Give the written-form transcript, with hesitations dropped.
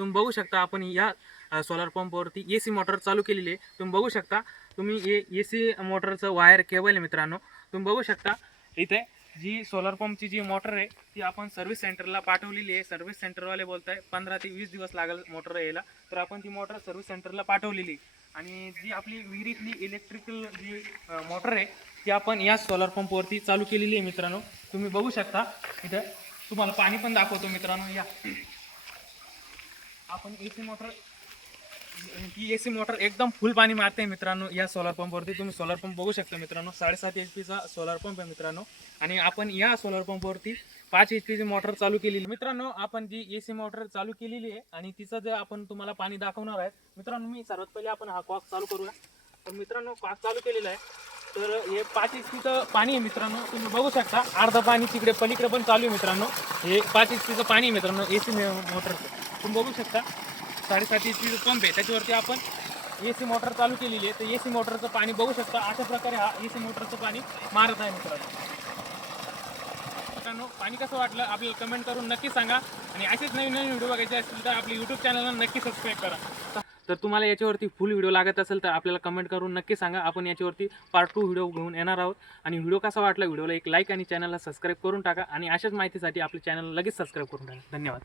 तुम्ही बघू शकता आपण या सोलार पंपवरती AC मोटर चालू केलेली आहे. तुम्ही बघू शकता, तुम्ही हे AC मोटरचं वायर केबल आहे मित्रांनो. तुम्ही बघू शकता इथे जी सोलार पंपची जी मोटर आहे ती आपण सर्व्हिस सेंटरला पाठवलेली आहे. सर्व्हिस सेंटरवाले बोलत आहे 15 ते 20 दिवस लागेल मोटर यायला. तर आपण ती मोटर सर्व्हिस सेंटरला पाठवलेली आहे. आणि जी आपली विहिरीतली इलेक्ट्रिकल जी मोटर आहे ती आपण या सोलार पंपवरती चालू केलेली आहे मित्रांनो. तुम्ही बघू शकता इथं, तुम्हाला पाणी पण दाखवतो मित्रांनो. या आपण AC मोटर, ही AC मोटर एकदम फुल पाणी मारते मित्रांनो या सोलार पंपवरती. तुम्ही सोलार पंप बघू शकता मित्रांनो, 7.5 HP चा सोलार पंप आहे मित्रांनो. आणि आपण या सोलार पंपवरती 5 HP ची मोटर चालू केलेली मित्रांनो. आपण जी AC मोटर चालू केलेली आहे आणि तिचं जे आपण तुम्हाला पाणी दाखवणार आहे मित्रांनो. मी सर्वात पहिले आपण हा कॉक चालू करूया. तर मित्रांनो कॉक चालू केलेला आहे. तर हे 5 HP चं पाणी आहे मित्रांनो. तुम्ही बघू शकता अर्धा पाणी तिकडे पलीकडे पण चालू आहे मित्रांनो. हे 5 HP चं पाणी आहे मित्रांनो AC मोटर. तुम्ही बघू शकता 7.5 HP पंप आहे, त्याच्यावरती आपण AC मोटर चालू केलेली आहे. तर AC मोटरचं पाणी बघू शकता, अशा प्रकारे हा AC मोटरचं पाणी मारत आहे मित्रांनो. पाणी कसं वाटलं आपल्याला कमेंट करून नक्की सांगा. आणि असेच नवीन नवीन व्हिडिओ बघायचे असतील तर आपल्या यूट्यूब चॅनलला नक्की सबस्क्राईब करा. तर तुम्हाला याच्यावरती फुल व्हिडिओ लागत असेल तर आपल्याला कमेंट करून नक्की सांगा. आपण याच्यावरती पार्ट 2 व्हिडिओ घेऊन येणार आहोत. आणि व्हिडिओ कसा वाटला, व्हिडिओला एक लाईक आणि चॅनलला सबस्क्राईब करून टाका. आणि अशाच माहितीसाठी आपल्या चॅनलला लगेच सबस्क्राईब करून टाका. धन्यवाद.